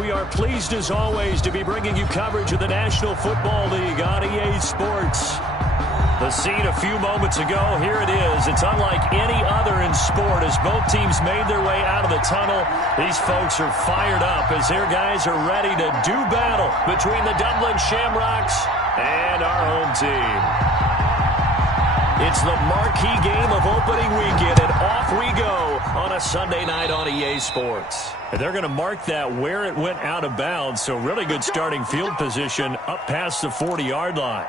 We are pleased as always to be bringing you coverage of the National Football League on EA Sports. The scene a few moments ago, here it is. It's unlike any other in sport as both teams made their way out of the tunnel. These folks are fired up as their guys are ready to do battle between the Dublin Shamrocks and our home team. It's the marquee game of opening weekend, and off we go on a Sunday night on EA Sports. And they're going to mark that where it went out of bounds, so really good starting field position up past the 40-yard line.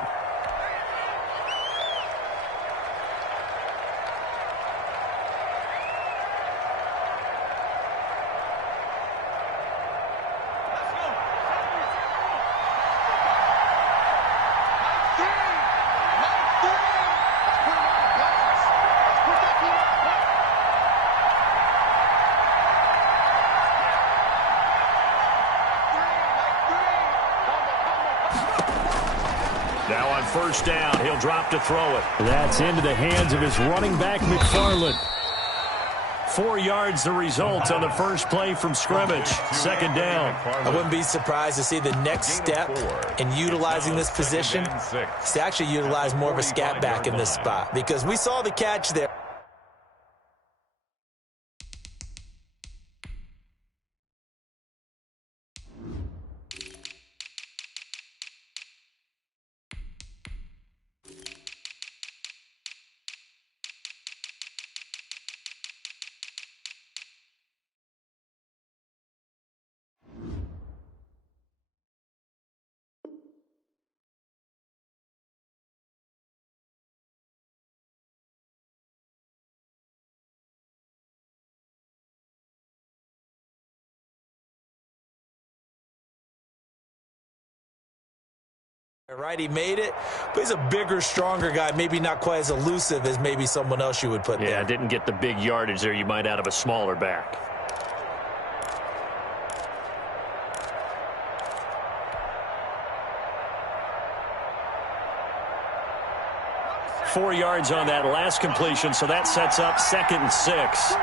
Now on first down, he'll drop to throw it. That's into the hands of his running back, McFarland. 4 yards the result on the first play from scrimmage. Second down. I wouldn't be surprised to see the next step in utilizing this position is to actually utilize more of a scat back in this spot, because we saw the catch there. Right, he made it, but he's a bigger, stronger guy, maybe not quite as elusive as maybe someone else you would put there. Yeah, didn't get the big yardage there you might out of a smaller back. Four yards on that last completion, so that sets up 2nd and 6.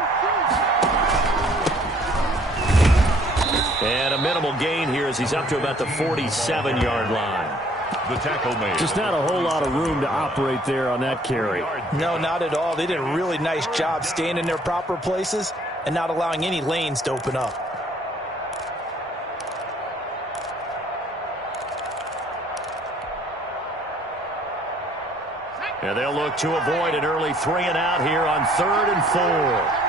And a minimal gain here as he's up to about the 47-yard line. The tackle made. Just not a whole lot of room to operate there on that carry. No, not at all. They did a really nice job staying in their proper places and not allowing any lanes to open up. And they'll look to avoid an early 3 and out here on 3rd and 4.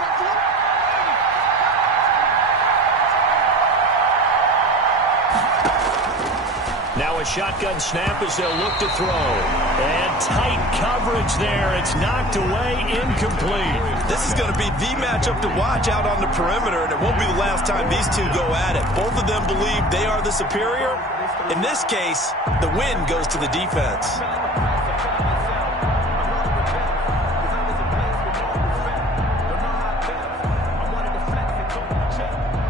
Now a shotgun snap as they'll look to throw. And tight coverage there. It's knocked away, incomplete. This is going to be the matchup to watch out on the perimeter, and it won't be the last time these two go at it. Both of them believe they are the superior. In this case, the win goes to the defense.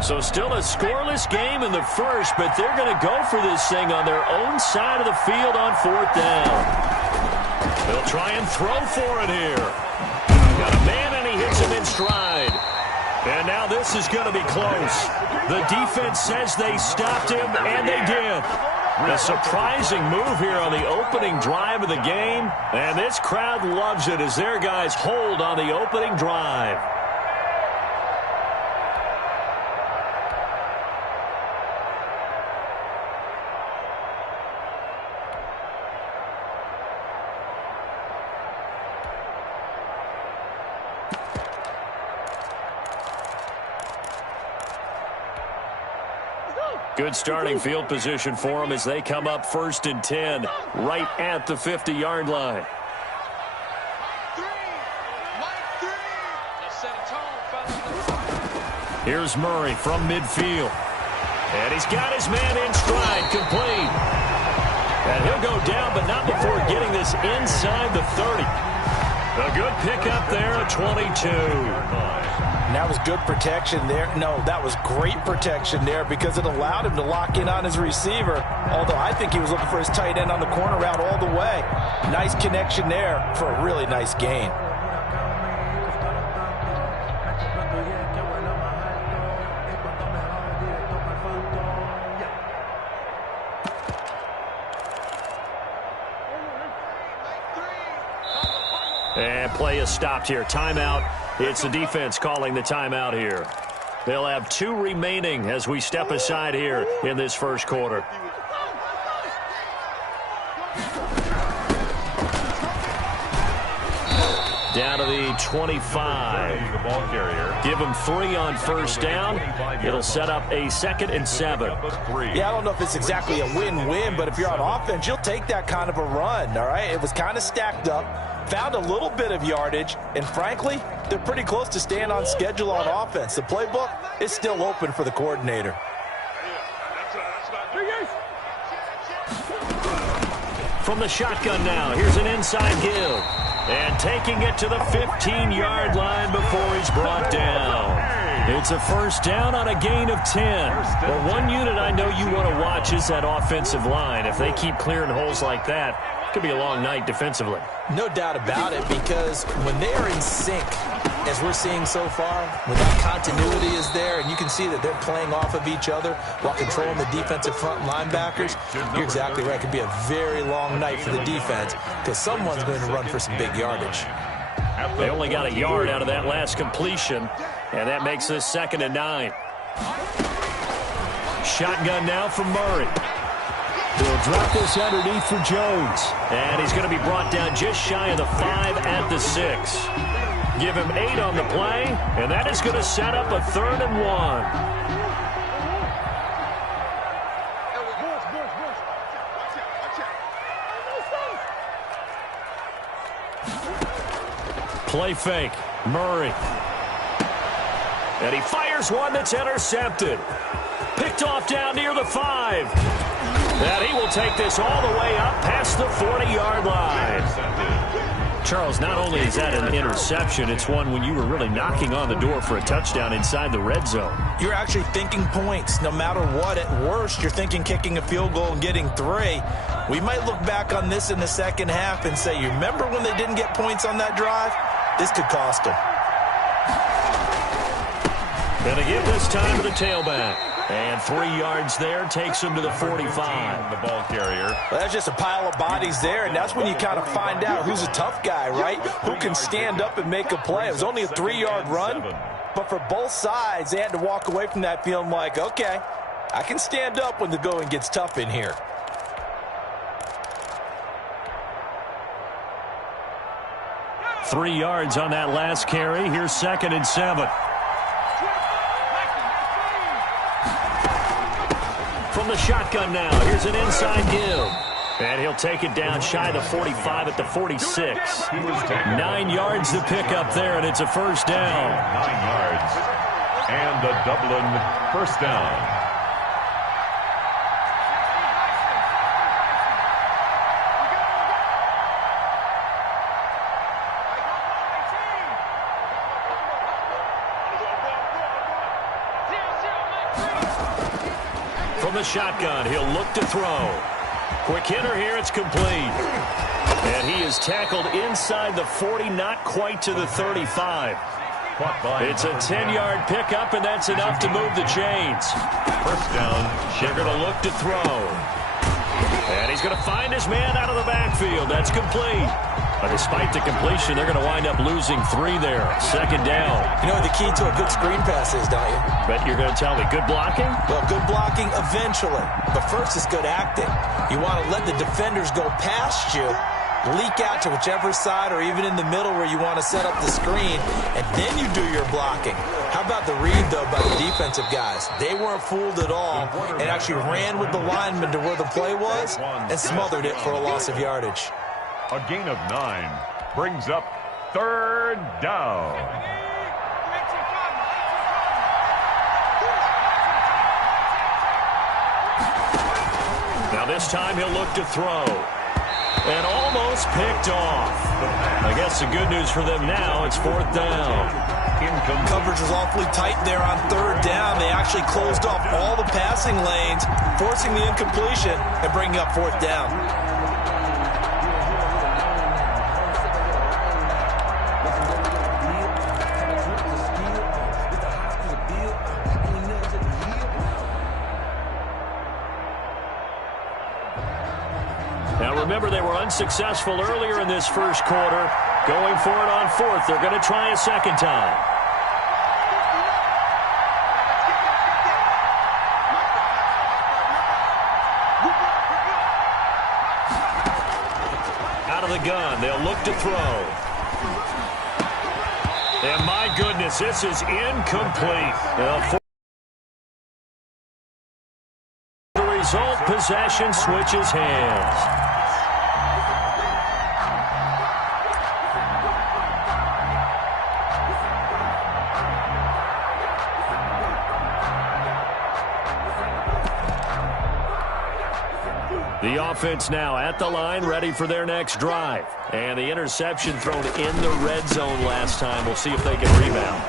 So still a scoreless game in the first, but they're going to go for this thing on their own side of the field on 4th down. They'll try and throw for it here. Got a man, and he hits him in stride. And now this is going to be close. The defense says they stopped him, and they did. A surprising move here on the opening drive of the game, and this crowd loves it as their guys hold on the opening drive. Good starting field position for them as they come up 1st and 10, right at the 50-yard line. Here's Murray from midfield. And he's got his man in stride, complete. And he'll go down, but not before getting this inside the 30. A good pickup there at 22. And that was good protection there. No, that was great protection there because it allowed him to lock in on his receiver. Although I think he was looking for his tight end on the corner route all the way. Nice connection there for a really nice gain. that play is stopped here. Timeout. It's the defense calling the timeout here. They'll have 2 remaining as we step aside here in this first quarter. Down to the 25. The ball carrier. Give them 3 on first down. It'll set up a 2nd and 7. Yeah, I don't know if it's exactly a win-win, but if you're on offense, you'll take that kind of a run, all right? It was kind of stacked up, found a little bit of yardage, and frankly, they're pretty close to staying on schedule on offense. The playbook is still open for the coordinator. From the shotgun now, here's an inside give. And taking it to the 15-yard line before he's brought down. It's a first down on a gain of 10. Well, one unit I know you want to watch is that offensive line. If they keep clearing holes like that, it could be a long night defensively. No doubt about it, because when they are in sync, as we're seeing so far, when that continuity is there, and you can see that they're playing off of each other while controlling the defensive front linebackers, you're exactly right. It could be a very long night for the defense because someone's going to run for some big yardage. They only got a yard out of that last completion, and that makes this 2nd and 9. Shotgun now from Murray. He'll drop this underneath for Jones. And he's going to be brought down just shy of the 5 at the 6. Give him 8 on the play, and that is going to set up a 3rd and 1. Play fake. Murray. And he fires one that's intercepted. Picked off down near the 5. And he will take this all the way up past the 40-yard line. Charles, not only is that an interception, it's one when you were really knocking on the door for a touchdown inside the red zone. You're actually thinking points. No matter what, at worst, you're thinking kicking a field goal and getting 3. We might look back on this in the second half and say, you remember when they didn't get points on that drive? This could cost them. Going to give this time to the tailback. And 3 yards there takes him to the 45. The ball carrier. Well, that's just a pile of bodies there, and that's when you kind of find out who's a tough guy, right? Who can stand up and make a play. It was only a 3-yard run, but for both sides, they had to walk away from that feeling like, okay, I can stand up when the going gets tough in here. Three yards on that last carry. Here's 2nd and 7. From the shotgun now, here's an inside give. And he'll take it down shy of the 45 at the 46. 9 yards to pick up there, and it's a first down. 9 yards. And the Dublin first down. From the shotgun, he'll look to throw. Quick hitter here, it's complete. And he is tackled inside the 40, not quite to the 35. It's a 10-yard pickup, and that's enough to move the chains. First down. They're going to look to throw. And he's going to find his man out of the backfield. That's complete. But despite the completion, they're going to wind up losing 3 there. Second down. You know what the key to a good screen pass is, don't you? Bet you're going to tell me good blocking? Well, good blocking eventually. But first is good acting. You want to let the defenders go past you, leak out to whichever side or even in the middle where you want to set up the screen, and then you do your blocking. How about the read, though, by the defensive guys? They weren't fooled at all and actually ran with the lineman to where the play was and smothered it for a loss of yardage. A gain of 9 brings up third down. Now this time he'll look to throw. And almost picked off. I guess the good news for them now, it's 4th down. Coverage was awfully tight there on 3rd down. They actually closed off all the passing lanes, forcing the incompletion and bringing up 4th down. Now remember, they were unsuccessful earlier in this first quarter. Going for it on fourth. They're going to try a second time. Out of the gun. They'll look to throw. And my goodness, this is incomplete. The result, possession switches hands. The offense now at the line, ready for their next drive. And the interception thrown in the red zone last time. We'll see if they can rebound.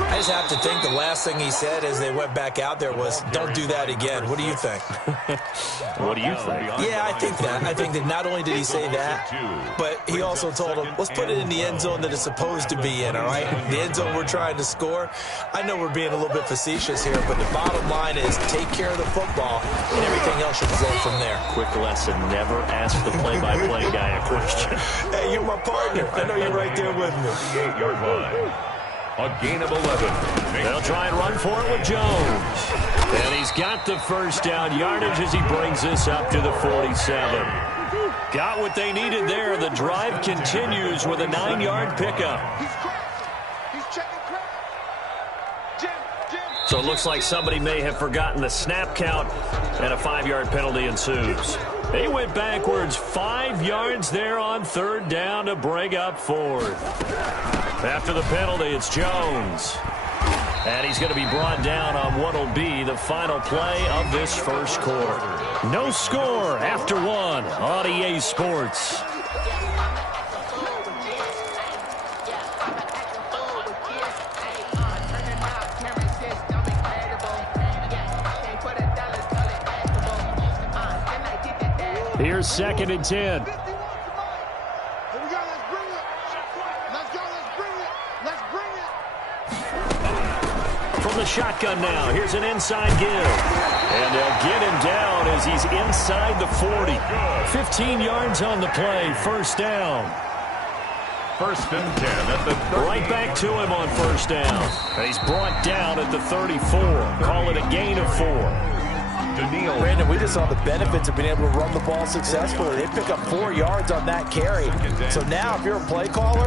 I just have to think the last thing he said as they went back out there was, don't do that again. What do you think? What do you think? Yeah, I think that. I think that not only did he say that, but he also told them, let's put it in the end zone that it's supposed to be in, all right? The end zone we're trying to score. I know we're being a little bit facetious here, but the bottom line is take care of the football, and everything else should flow from there. Quick lesson, never ask the play-by-play guy a question. Hey, you're my partner. I know you're right there with me. 8-yard line. A gain of 11. They'll try and run for it with Jones. And he's got the first down yardage as he brings this up to the 47. Got what they needed there. The drive continues with a 9-yard pickup. So it looks like somebody may have forgotten the snap count, and a 5-yard penalty ensues. They went backwards 5 yards there on third down to bring up fourth. After the penalty, it's Jones. And he's going to be brought down on what will be the final play of this first quarter. No score after one on EA Sports. Here's 2nd and 10. From the shotgun now, here's an inside give. And they'll get him down as he's inside the 40. 15 yards on the play, first down. 1st and 10 at the 30. Right back to him on first down. And he's brought down at the 34. Call it a gain of 4. Brandon, we just saw the benefits of being able to run the ball successfully. They pick up 4 yards on that carry. So now if you're a play caller,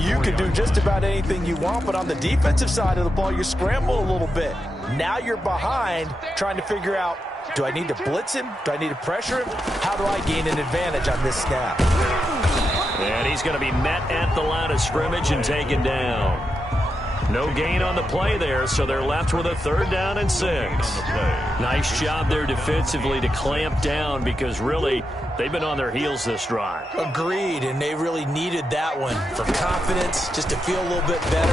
you can do just about anything you want. But on the defensive side of the ball, you scramble a little bit. Now you're behind trying to figure out, do I need to blitz him? Do I need to pressure him? How do I gain an advantage on this snap? And he's going to be met at the line of scrimmage and taken down. No gain on the play there, so they're left with a 3rd down and 6. Nice job there defensively to clamp down because really they've been on their heels this drive. Agreed, and they really needed that one for confidence, just to feel a little bit better.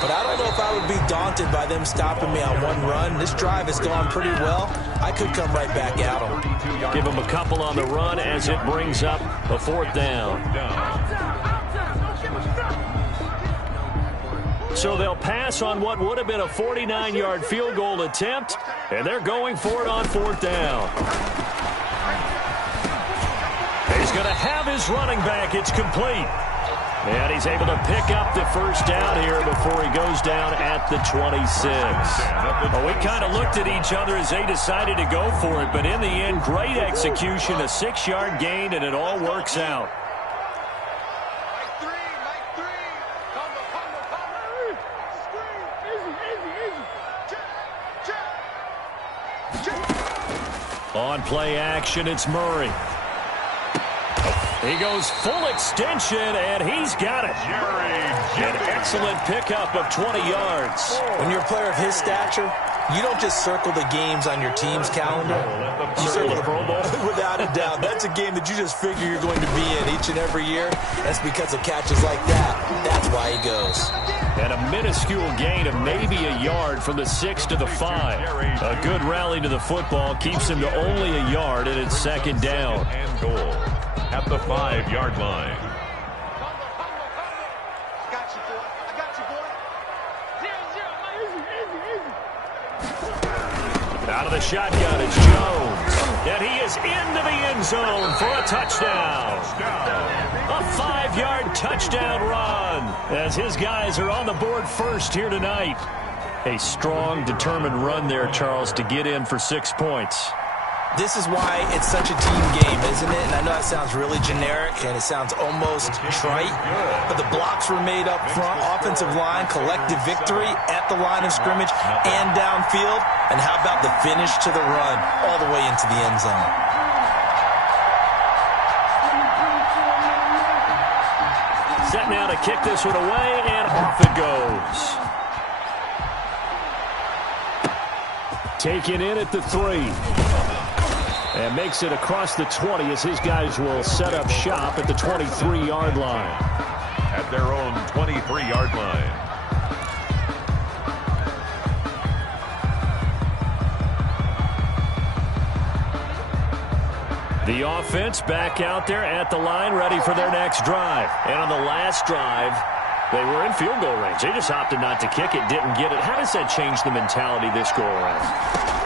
But I don't know if I would be daunted by them stopping me on one run. This drive has gone pretty well. I could come right back at them. Give them a couple on the run as it brings up a 4th down. So they'll pass on what would have been a 49-yard field goal attempt, and they're going for it on 4th down. He's going to have his running back. It's complete. And he's able to pick up the first down here before he goes down at the 26. Well, we kind of looked at each other as they decided to go for it, but in the end, great execution, a 6-yard gain, and it all works out. On play action, it's Murray. He goes full extension, and he's got it. An excellent pickup of 20 yards. When you're a player of his stature, you don't just circle the games on your team's calendar. You circle the Pro Bowl. Without a doubt. That's a game that you just figure you're going to be in each and every year. That's because of catches like that. That's why he goes. And a minuscule gain of maybe a yard from the 6 to the 5. A good rally to the football keeps him to only a yard, and it's 2nd down. And goal at the 5-yard line. Out of the shotgun, it's Jones. And he is into the end zone for a touchdown. A 5-yard touchdown run as his guys are on the board first here tonight. A strong, determined run there, Charles, to get in for 6 points. This is why it's such a team game, isn't it? And I know that sounds really generic and it sounds almost trite, but the blocks were made up front, offensive line, collective victory at the line of scrimmage and downfield. And how about the finish to the run all the way into the end zone? Set now to kick this one away, and off it goes. Taken in at the 3. And makes it across the 20 as his guys will set up shop at the 23-yard line. At their own 23-yard line. The offense back out there at the line, ready for their next drive. And on the last drive, they were in field goal range. They just opted not to kick it, didn't get it. How does that change the mentality this go around?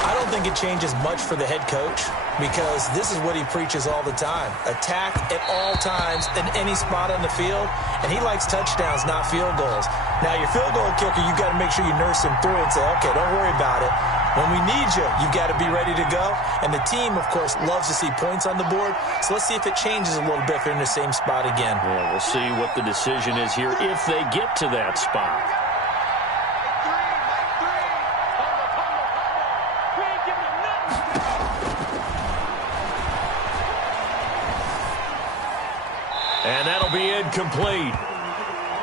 I don't think it changes much for the head coach because this is what he preaches all the time. Attack at all times in any spot on the field, and he likes touchdowns, not field goals. Now, your field goal kicker, you've got to make sure you nurse him through and say, okay, don't worry about it. When we need you, you've got to be ready to go. And the team, of course, loves to see points on the board. So let's see if it changes a little bit if they're in the same spot again. Yeah, we'll see what the decision is here if they get to that spot. And that'll be incomplete.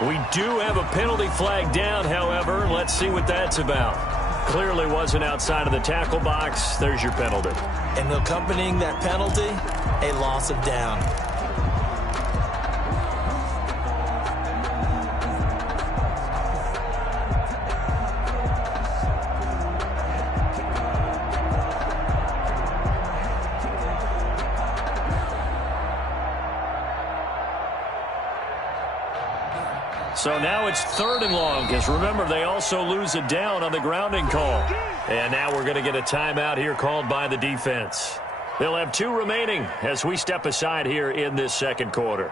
We do have a penalty flag down, however. Let's see what that's about. Clearly wasn't outside of the tackle box. There's your penalty. And accompanying that penalty, a loss of down. So now it's 3rd and long, because remember, they also lose a down on the grounding call. And now we're going to get a timeout here called by the defense. They'll have 2 remaining as we step aside here in this second quarter.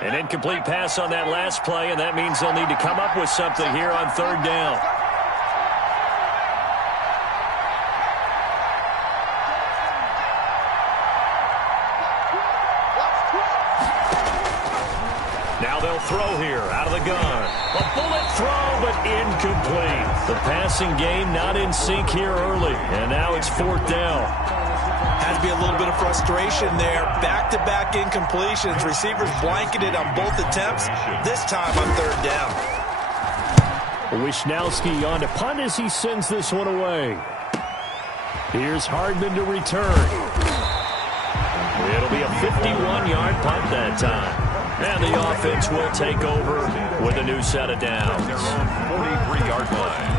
An incomplete pass on that last play, and that means they'll need to come up with something here on 3rd down. Now they'll throw here out of the gun. A bullet throw, but incomplete. The passing game not in sync here early, and now it's 4th down. Has to be a little bit of frustration there. Back-to-back incompletions. Receivers blanketed on both attempts, this time on 3rd down. Wisnowski on to punt as he sends this one away. Here's Hardman to return. It'll be a 51-yard punt that time. And the offense will take over with a new set of downs. 43-yard line.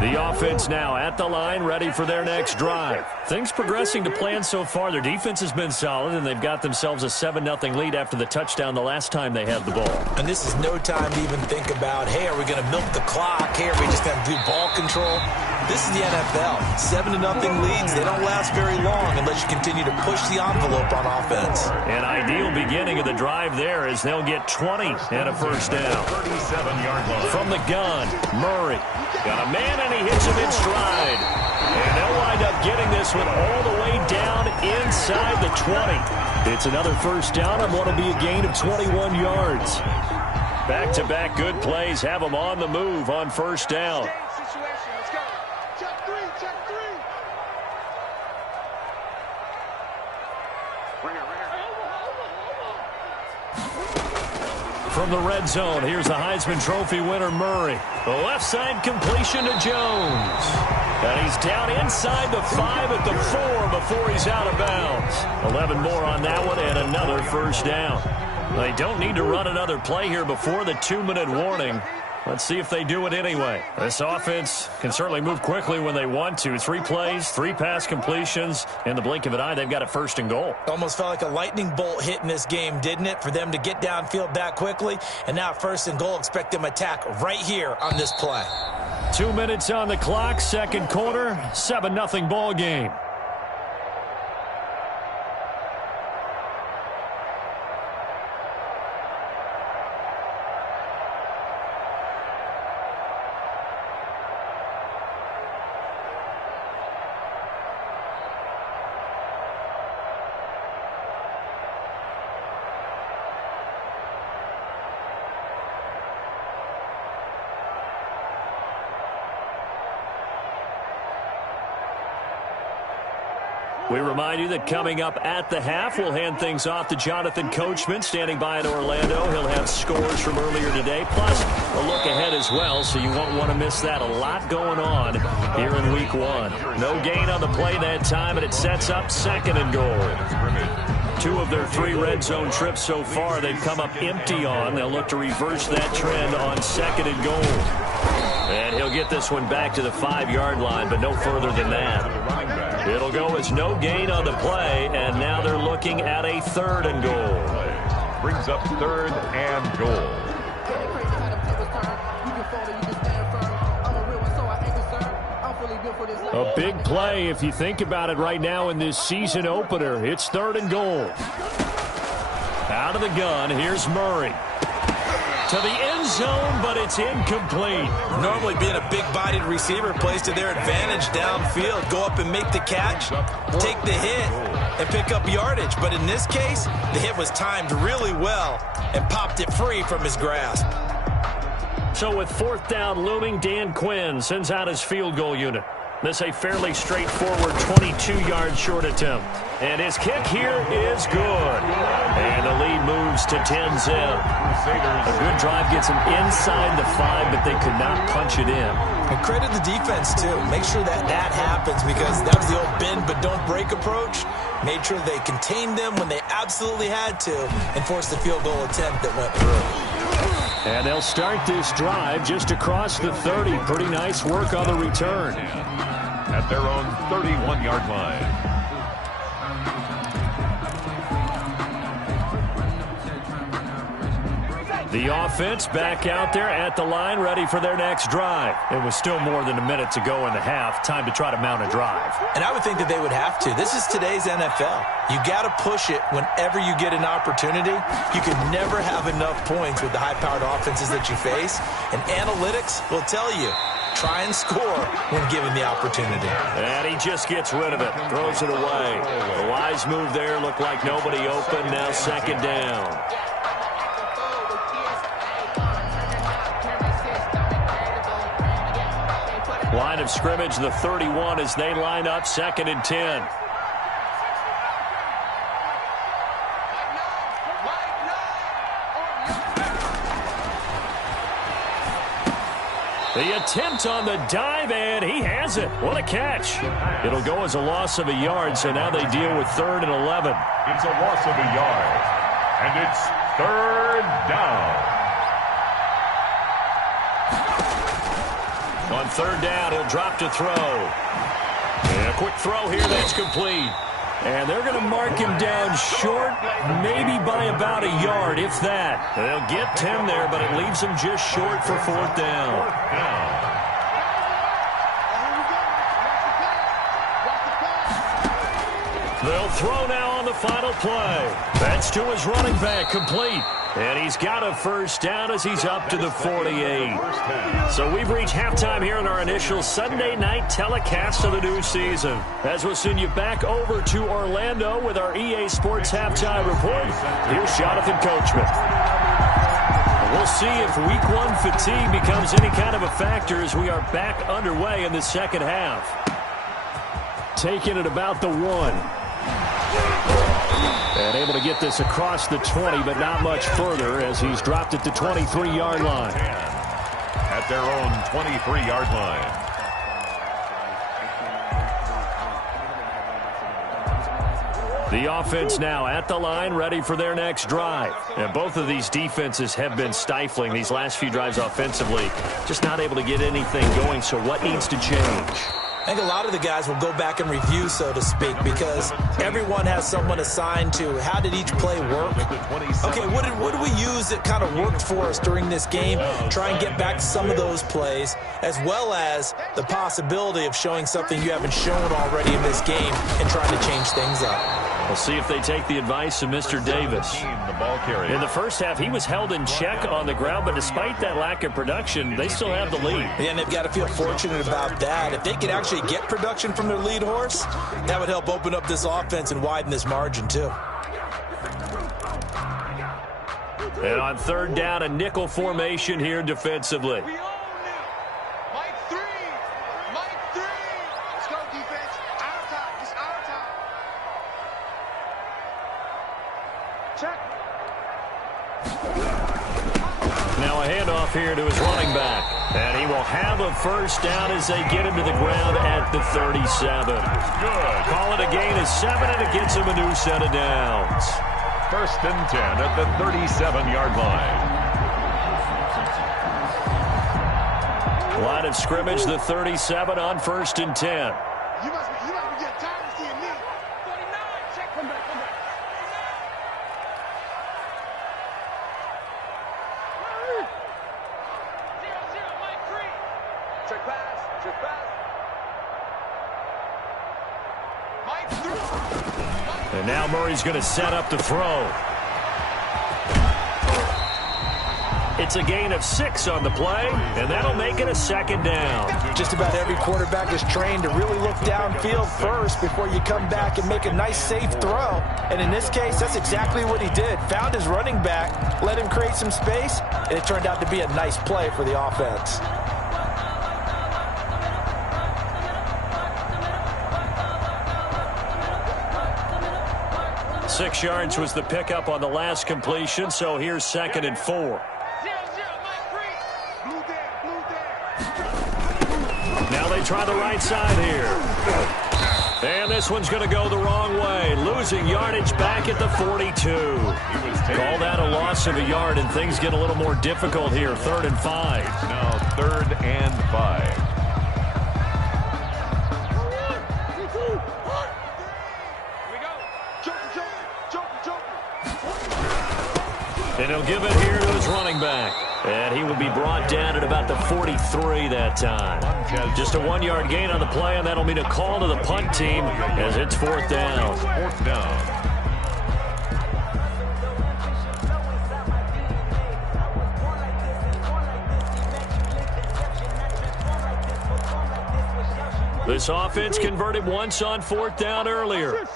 The offense now at the line, ready for their next drive. Things progressing to plan so far. Their defense has been solid, and they've got themselves a 7-0 lead after the touchdown the last time they had the ball. And this is no time to even think about, hey, are we going to milk the clock? Hey, are we just going to do ball control? This is the NFL. 7-0 leads, they don't last very long unless you continue to push the envelope on offense. An ideal beginning of the drive there as they'll get 20 and a first down. 37-yard line. From the gun, Murray. Got a man and he hits him in stride. And they'll wind up getting this one all the way down inside the 20. It's another first down on what will be a gain of 21 yards. Back-to-back good plays have them on the move on first down. From the red zone, here's the Heisman Trophy winner, Murray. The left side completion to Jones. And he's down inside the 5 at the 4 before he's out of bounds. 11 more on that one and another first down. They don't need to run another play here before the 2-minute warning. Let's see if they do it anyway. This offense can certainly move quickly when they want to. 3 plays, 3 pass completions. In the blink of an eye, they've got a 1st and goal. Almost felt like a lightning bolt hit in this game, didn't it? For them to get downfield that quickly. And now 1st and goal, expect them to attack right here on this play. 2 minutes on the clock, 2nd quarter, 7-0 ball game. We remind you that coming up at the half, we'll hand things off to Jonathan Coachman, standing by in Orlando. He'll have scores from earlier today, plus a look ahead as well, so you won't want to miss that. A lot going on here in Week 1. No gain on the play that time, and it sets up 2nd and goal. 2 of their 3 red zone trips so far they've come up empty on. They'll look to reverse that trend on 2nd and goal. And he'll get this one back to the 5-yard line, but no further than that. It'll go as no gain on the play, and now they're looking at a 3rd and goal. Brings up 3rd and goal. A big play if you think about it right now in this season opener. It's 3rd and goal. Out of the gun, here's Murray. To the end zone, but it's incomplete. Normally being a big-bodied receiver plays to their advantage downfield. Go up and make the catch, take the hit, and pick up yardage. But in this case, the hit was timed really well and popped it free from his grasp. So with 4th down looming, Dan Quinn sends out his field goal unit. This a fairly straightforward 22-yard short attempt. And his kick here is good. And the lead moves to 10-zip. A good drive gets them inside the 5, but they could not punch it in. And credit the defense, too. Make sure that happens, because that was the old bend but don't break approach. Made sure they contained them when they absolutely had to and forced the field goal attempt that went through. And they'll start this drive just across the 30. Pretty nice work on the return. At their own 31-yard line. The offense back out there at the line, ready for their next drive. It was still more than a minute to go in the half. Time to try to mount a drive. And I would think that they would have to. This is today's NFL. You got to push it whenever you get an opportunity. You can never have enough points with the high-powered offenses that you face. And analytics will tell you, try and score when given the opportunity. And he just gets rid of it, throws it away. The wise move there, looked like nobody open. Now 2nd down. Line of scrimmage, the 31, as they line up 2nd and 10. The attempt on the dive, and he has it. What a catch. It'll go as a loss of a yard, so now they deal with 3rd and 11. It's a loss of a yard, and it's 3rd down. On 3rd down, he'll drop to throw. And a quick throw here that's complete. And they're going to mark him down short, maybe by about a yard, if that. They'll get 10 there, but it leaves them just short for 4th down. They'll throw now on the final play. That's to his running back, complete. And he's got a 1st down as he's up to the 48. So we've reached halftime here in our initial Sunday night telecast of the new season. As we'll send you back over to Orlando with our EA Sports Halftime Report, here's Jonathan Coachman. We'll see if Week 1 fatigue becomes any kind of a factor as we are back underway in the 2nd half. Taking it about the 1. And able to get this across the 20, but not much further as he's dropped at the 23-yard line. At their own 23-yard line. The offense now at the line, ready for their next drive. And both of these defenses have been stifling these last few drives offensively. Just not able to get anything going, so what needs to change? I think a lot of the guys will go back and review, so to speak, because everyone has someone assigned to how did each play work. Okay, what did we use that kind of worked for us during this game? Try and get back to some of those plays, as well as the possibility of showing something you haven't shown already in this game and trying to change things up. We'll see if they take the advice of Mr. Davis. In the first half, he was held in check on the ground, but despite that lack of production, they still have the lead. Yeah, and they've got to feel fortunate about that. If they could actually get production from their lead horse, that would help open up this offense and widen this margin, too. And on third down, a nickel formation here defensively. Now a handoff here to his running back. And he will have a first down as they get him to the ground at the 37. Good. Call it a gain of 7, and it gets him a new set of downs. 1st and 10 at the 37-yard line. Line of scrimmage, the 37 on 1st and 10. You must be getting tired of seeing me. 49, check, come back. Check pass. And now Murray's going to set up the throw. It's a gain of 6 on the play, and that'll make it a 2nd down. Just about every quarterback is trained to really look downfield first before you come back and make a nice, safe throw. And in this case, that's exactly what he did. Found his running back, let him create some space, and it turned out to be a nice play for the offense. Six yards was the pickup on the last completion, so here's 2nd and 4. Now they try the right side here. And this one's going to go the wrong way, losing yardage back at the 42. Call that a loss of a yard, and things get a little more difficult here, 3rd and 5. Now 3rd and 5. And he'll give it here to his running back. And he will be brought down at about the 43 that time. Just a 1-yard gain on the play, and that'll mean a call to the punt team as it's 4th down. 4th down. This offense converted once on 4th down earlier.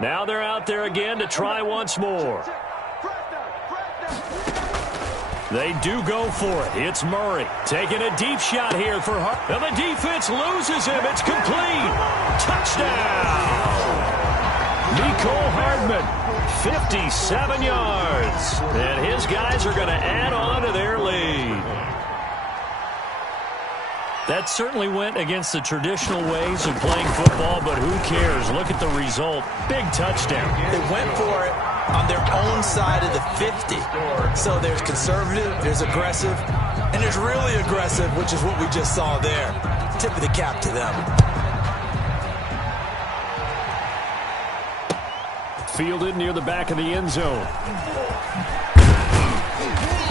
Now they're out there again to try once more. They do go for it. It's Murray taking a deep shot here for Hart. And the defense loses him. It's complete. Touchdown. Nicole Hardman, 57 yards. And his guys are going to add on to their lead. That certainly went against the traditional ways of playing football, but who cares? Look at the result. Big touchdown. They went for it on their own side of the 50. So there's conservative, there's aggressive, and there's really aggressive, which is what we just saw there. Tip of the cap to them. Fielded near the back of the end zone.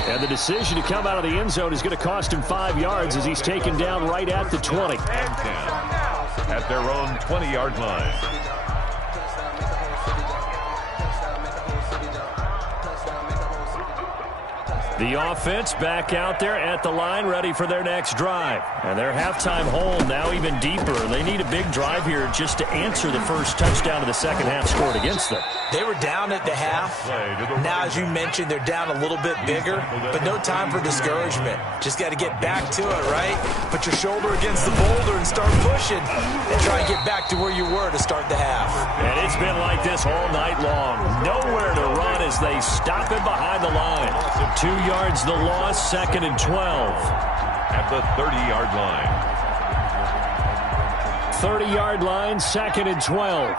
And the decision to come out of the end zone is going to cost him 5 yards as he's taken down right at the 20. At their own 20-yard line. The offense back out there at the line, ready for their next drive. And their halftime hole now even deeper. They need a big drive here just to answer the first touchdown of the second half scored against them. They were down at the half. Now, as you mentioned, they're down a little bit bigger, but no time for discouragement. Just got to get back to it, right? Put your shoulder against the boulder and start pushing and try and get back to where you were to start the half. And it's been like this all night long. Nowhere to run as they stop him behind the line. 2 yards the loss, 2nd and 12. At the 30-yard line. 30-yard line, 2nd and 12.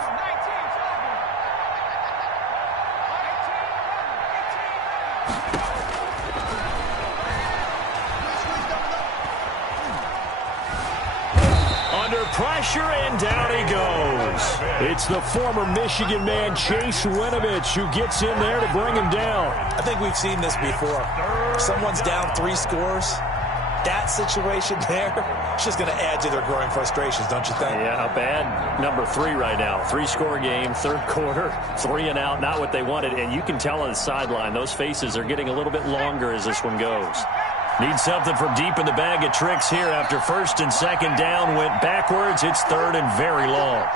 Under pressure, and down he goes. It's the former Michigan man, Chase Winovich, who gets in there to bring him down. I think we've seen this before. Someone's down 3 scores. That situation there, it's just going to add to their growing frustrations, don't you think? Yeah, bad number 3 right now. 3-score game, third quarter, 3 and out, not what they wanted. And you can tell on the sideline, those faces are getting a little bit longer as this one goes. Need something from deep in the bag of tricks here after first and second down went backwards. It's third and very long.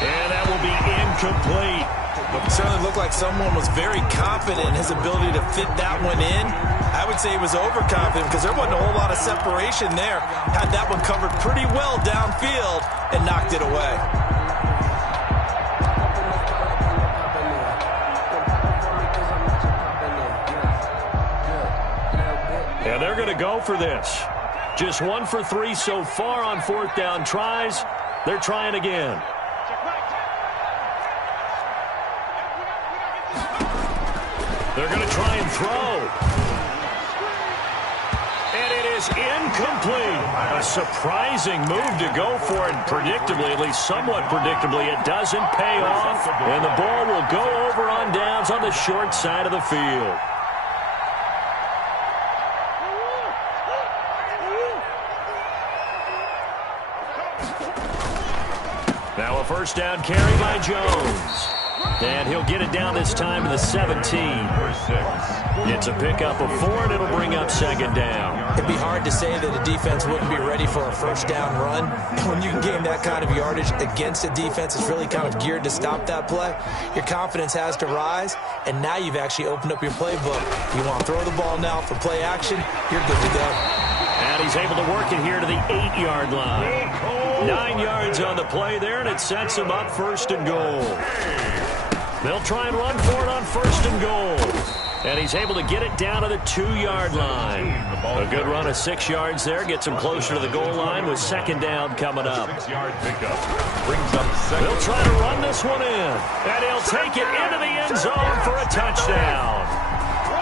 And that will be incomplete. It certainly looked like someone was very confident in his ability to fit that one in. I would say he was overconfident because there wasn't a whole lot of separation there. Had that one covered pretty well downfield and knocked it away. And they're going to go for this. Just 1 for 3 so far on fourth down tries. They're trying again. They're going to try and throw. And it is incomplete. A surprising move to go for it. Predictably, at least somewhat predictably, it doesn't pay off. And the ball will go over on downs on the short side of the field. Now a first down carry by Jones. And he'll get it down this time to the 17. It's a pickup of 4, and it'll bring up second down. It'd be hard to say that a defense wouldn't be ready for a first down run. When you can gain that kind of yardage against a defense that's really kind of geared to stop that play, your confidence has to rise, and now you've actually opened up your playbook. You want to throw the ball now for play action, you're good to go. And he's able to work it here to the 8-yard line. 9 yards on the play there, and it sets him up first and goal. They'll try and run for it on first and goal. And he's able to get it down to the 2-yard line. A good run of 6 yards there. Gets him closer to the goal line with second down coming up. 6-yard pickup. Brings up second. They'll try to run this one in. And he'll take it into the end zone for a touchdown.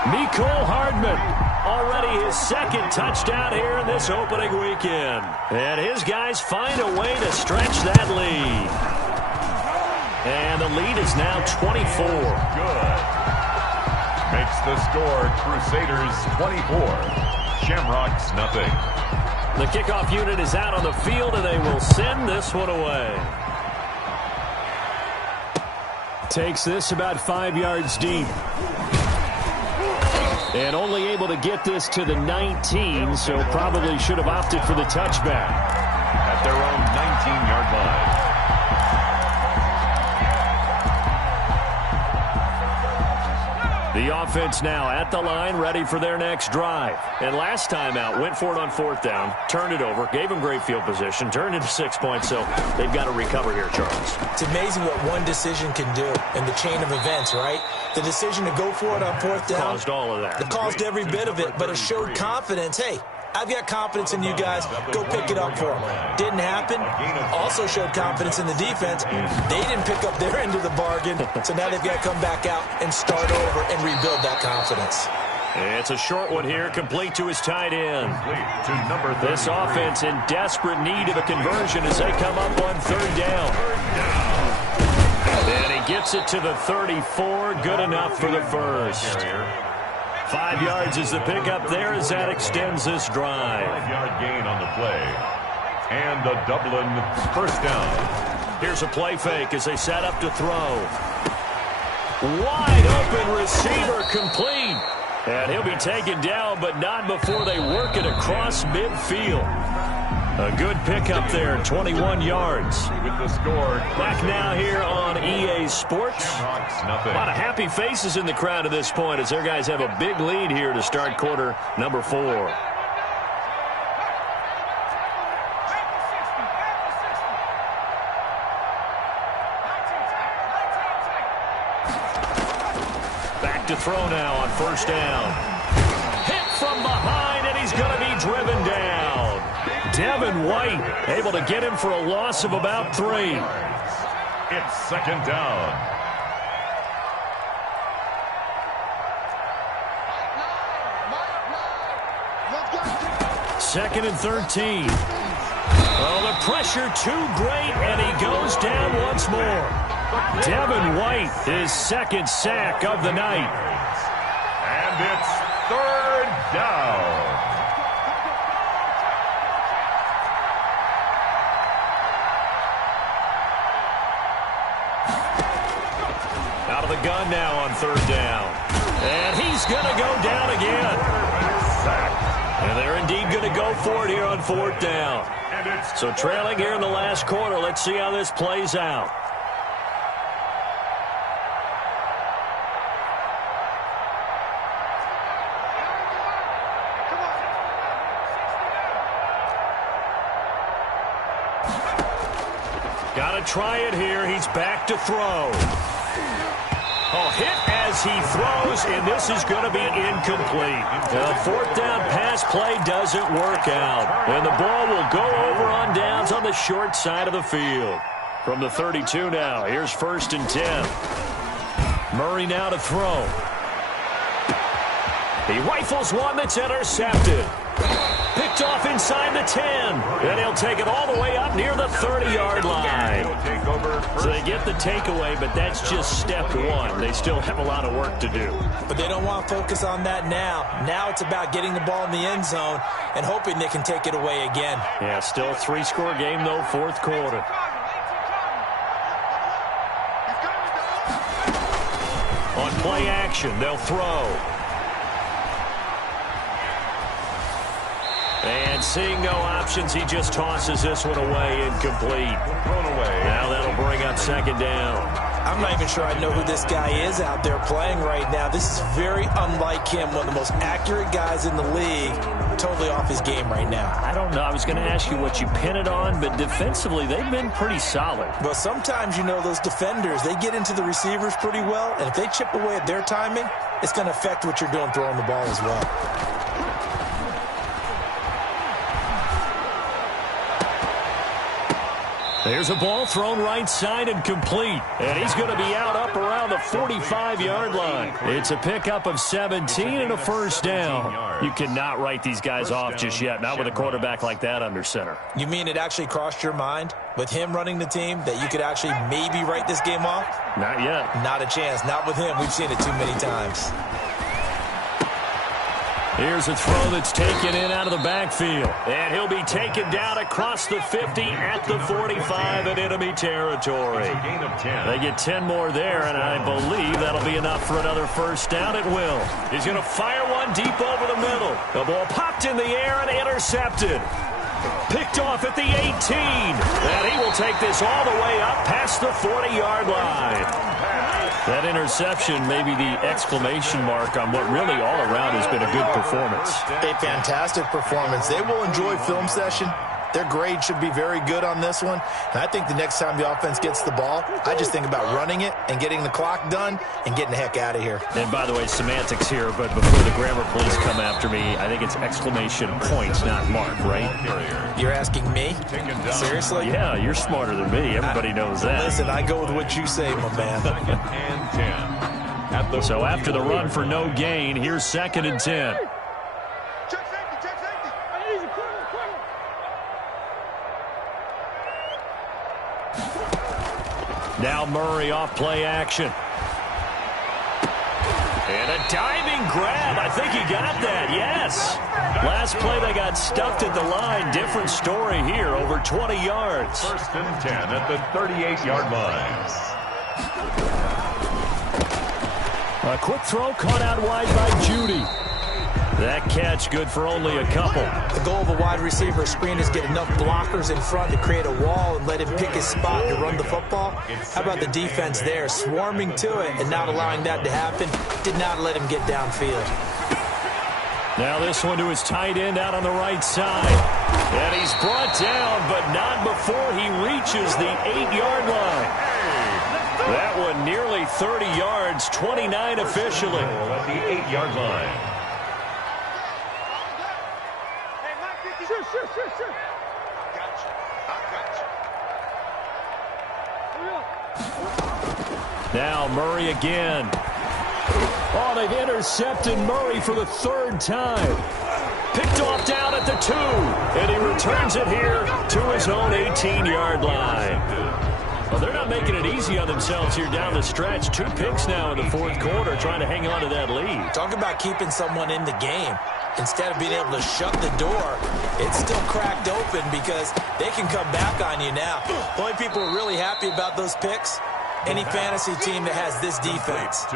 Mecole Hardman, already his second touchdown here in this opening weekend. And his guys find a way to stretch that lead. And the lead is now 24. Good. Makes the score Crusaders 24. Shamrocks nothing. The kickoff unit is out on the field, and they will send this one away. Takes this about 5 yards deep. And only able to get this to the 19, so probably should have opted for the touchback. At their own 19-yard line. The offense now at the line, ready for their next drive. And last time out, went for it on fourth down, turned it over, gave them great field position, turned into 6 points, so they've got to recover here, Charles. It's amazing what one decision can do in the chain of events, right? The decision to go for it on fourth down caused all of that. It caused every bit of it, but it showed confidence. Hey, I've got confidence in you guys. Go pick it up for them. Didn't happen. Also showed confidence in the defense. They didn't pick up their end of the bargain, so now they've got to come back out and start over and rebuild that confidence. It's a short one here, complete to his tight end. This offense in desperate need of a conversion as they come up on third down. And he gets it to the 34, good enough for the first. 5 yards is the pickup there as that extends this drive. 5-yard gain on the play. And a Dublin first down. Here's a play fake as they set up to throw. Wide open receiver complete. And he'll be taken down, but not before they work it across midfield. A good pickup there, 21 yards. With the score. Back now here on EA Sports. A lot of happy faces in the crowd at this point as their guys have a big lead here to start quarter number 4. Back to throw now on first down. Hit from behind, and he's going to be driven down. Devin White able to get him for a loss of about 3. It's second down. Second and 13. Oh, the pressure too great, and he goes down once more. Devin White, his second sack of the night. And it's third down. Out of the gun now on third down. And he's going to go down again. And they're indeed going to go for it here on fourth down. So trailing here in the last quarter. Let's see how this plays out. Got to try it here. He's back to throw. Oh, hit as he throws, and this is going to be incomplete. The fourth down pass play doesn't work out, and the ball will go over on downs on the short side of the field. From the 32 now, here's first and 10. Murray now to throw. He rifles one that's intercepted. Picked off inside the 10, and he'll take it all the way up near the 30-yard line. So they get the takeaway, but that's just step one. They still have a lot of work to do. But they don't want to focus on that now. Now it's about getting the ball in the end zone and hoping they can take it away again. Yeah, still a 3-score game, though, fourth quarter. On play action, they'll throw. And seeing no options, he just tosses this one away, incomplete. Thrown away. Now that'll bring up second down. I'm not even sure I know who this guy is out there playing right now. This is very unlike him, one of the most accurate guys in the league. Totally off his game right now. I don't know. I was going to ask you what you pin it on, but defensively, they've been pretty solid. Well, sometimes, you know, those defenders, they get into the receivers pretty well, and if they chip away at their timing, it's going to affect what you're doing throwing the ball as well. There's a ball thrown right side and complete. And he's going to be out up around the 45-yard line. It's a pickup of 17 and a first down. You cannot write these guys off just yet, not with a quarterback like that under center. You mean it actually crossed your mind with him running the team that you could actually maybe write this game off? Not yet. Not a chance. Not with him. We've seen it too many times. Here's a throw that's taken in out of the backfield. And he'll be taken down across the 50 at the 45 in enemy territory. They get 10 more there, and I believe that'll be enough for another first down. It will. He's going to fire one deep over the middle. The ball popped in the air and intercepted. Picked off at the 18. And he will take this all the way up past the 40-yard line. That interception may be the exclamation mark on what really all around has been a good performance. A fantastic performance. They will enjoy film session. Their grade should be very good on this one. And I think the next time the offense gets the ball, I just think about running it and getting the clock done and getting the heck out of here. And by the way, semantics here, but before the grammar police come after me, I think it's exclamation points, not mark, right? You're asking me? Seriously? Yeah, you're smarter than me. Everybody knows that. Listen, I go with what you say, my man. And 10. So after the run for no gain, here's second and 10. Check safety, check safety. Easy, corner. Now Murray off play action. And a diving grab. I think he got that, yes. Last play they got stuffed at the line. Different story here, over 20 yards. First and 10 at the 38-yard line. A quick throw caught out wide by Judy. That catch good for only a couple. The goal of a wide receiver screen is get enough blockers in front to create a wall and let him pick his spot to run the football. How about the defense there, swarming to it and not allowing that to happen? Did not let him get downfield. Now this one to his tight end out on the right side. And he's brought down, but not before he reaches the 8-yard line. That one nearly 30 yards, 29 officially. At the 8-yard line. Sure. Now Murray again. Oh, they've intercepted Murray for the third time. Picked off down at the 2, and he returns it here to his own 18-yard line. Well, they're not making it easy on themselves here down the stretch. 2 picks now in the fourth quarter, trying to hang on to that lead. Talk about keeping someone in the game. Instead of being able to shut the door, it's still cracked open because they can come back on you now. The only people who are really happy about those picks, any fantasy team that has this defense.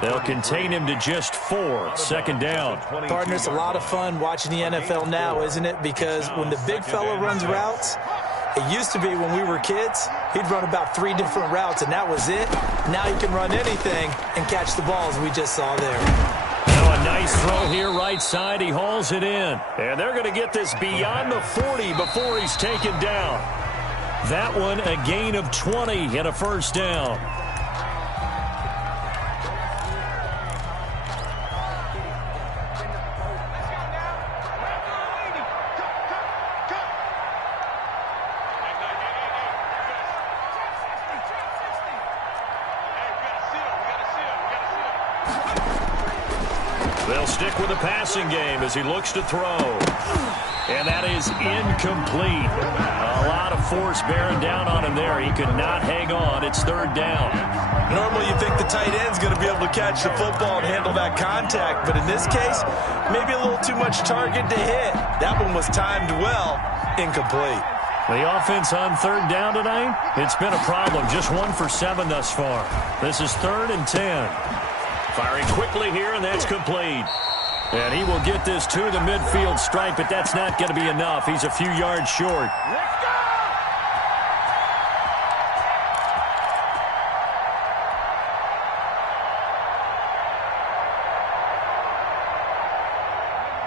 They'll contain him to just 4. Second down. Partner, it's a lot of fun watching the NFL now, isn't it? Because when the big fella runs routes, it used to be when we were kids, he'd run about 3 different routes, and that was it. Now he can run anything and catch the balls we just saw there. Now a nice throw here right side. He hauls it in. And they're going to get this beyond the 40 before he's taken down. That one a gain of 20 and a first down. They'll stick with the passing game as he looks to throw. And that is incomplete. A lot of force bearing down on him there. He could not hang on. It's third down. Normally you think the tight end's going to be able to catch the football and handle that contact. But in this case, maybe a little too much target to hit. That one was timed well. Incomplete. The offense on third down tonight, it's been a problem. Just 1 for 7 thus far. This is 3rd and 10. Firing quickly here, and that's complete. And he will get this to the midfield stripe, but that's not going to be enough. He's a few yards short. Let's go!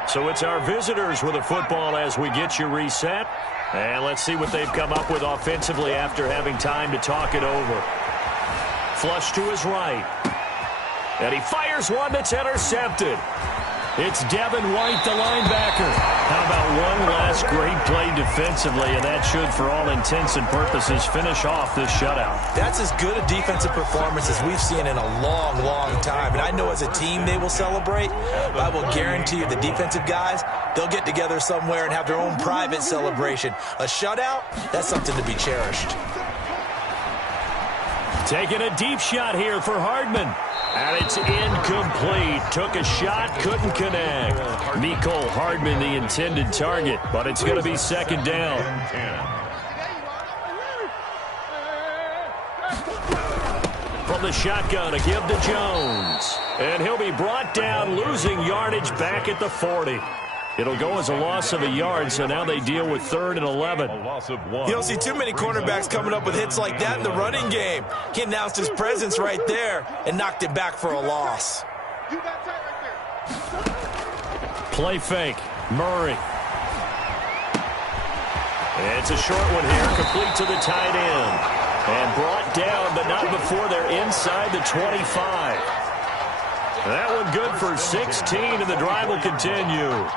So it's our visitors with the football as we get you reset. And let's see what they've come up with offensively after having time to talk it over. Flush to his right. And he fires one that's intercepted. It's Devin White, the linebacker. How about one last great play defensively, and that should, for all intents and purposes, finish off this shutout. That's as good a defensive performance as we've seen in a long, long time. And I know as a team they will celebrate. I will guarantee you the defensive guys, they'll get together somewhere and have their own private celebration. A shutout, that's something to be cherished. Taking a deep shot here for Hardman. And it's incomplete. Took a shot, couldn't connect. Mecole Hardman, the intended target, but it's going to be second down. From the shotgun, a give to Jones. And he'll be brought down, losing yardage back at the 40. It'll go as a loss of a yard, so now they deal with 3rd and 11. You don't see too many cornerbacks coming up with hits like that in the running game. He announced his presence right there and knocked it back for a loss. You got tight right there. Play fake. Murray. It's a short one here, complete to the tight end. And brought down, but not before they're inside the 25. That one good for 16, and the drive will continue.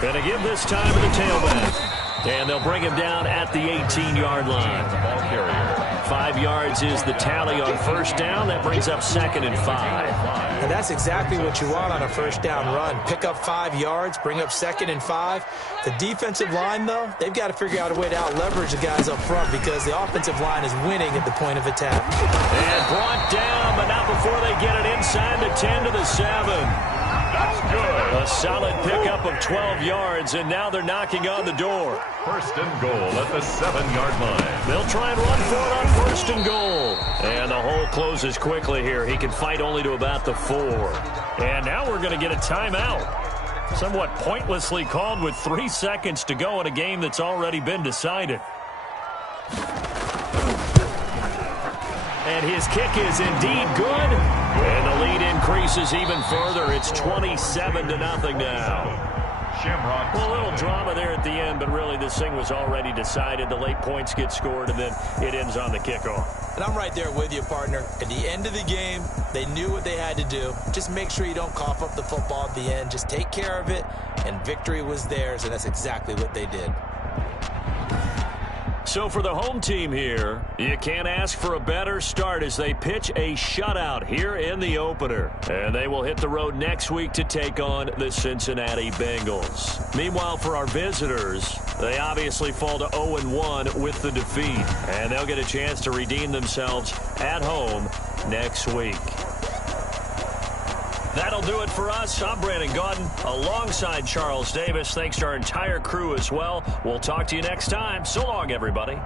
Going to give this time to the tailback. And they'll bring him down at the 18-yard line. 5 yards is the tally on first down. That brings up 2nd and 5. And that's exactly what you want on a first down run. Pick up 5 yards, bring up 2nd and 5. The defensive line, though, they've got to figure out a way to out-leverage the guys up front because the offensive line is winning at the point of attack. And brought down, but not before they get it inside the 10 to the 7. That's good. A solid pickup of 12 yards, and now they're knocking on the door. 1st and goal at the 7-yard line. They'll try and run for it on 1st and goal. And the hole closes quickly here. He can fight only to about the 4. And now we're going to get a timeout. Somewhat pointlessly called with 3 seconds to go in a game that's already been decided. And his kick is indeed good. And the lead increases even further. It's 27-0 now. Shamrocks. Well, a little drama there at the end, but really this thing was already decided. The late points get scored, and then it ends on the kickoff. And I'm right there with you, partner. At the end of the game, they knew what they had to do. Just make sure you don't cough up the football at the end. Just take care of it, and victory was theirs, and that's exactly what they did. So for the home team here, you can't ask for a better start as they pitch a shutout here in the opener. And they will hit the road next week to take on the Cincinnati Bengals. Meanwhile, for our visitors, they obviously fall to 0-1 with the defeat. And they'll get a chance to redeem themselves at home next week. That'll do it for us. I'm Brandon Gaudin alongside Charles Davis. Thanks to our entire crew as well. We'll talk to you next time. So long, everybody.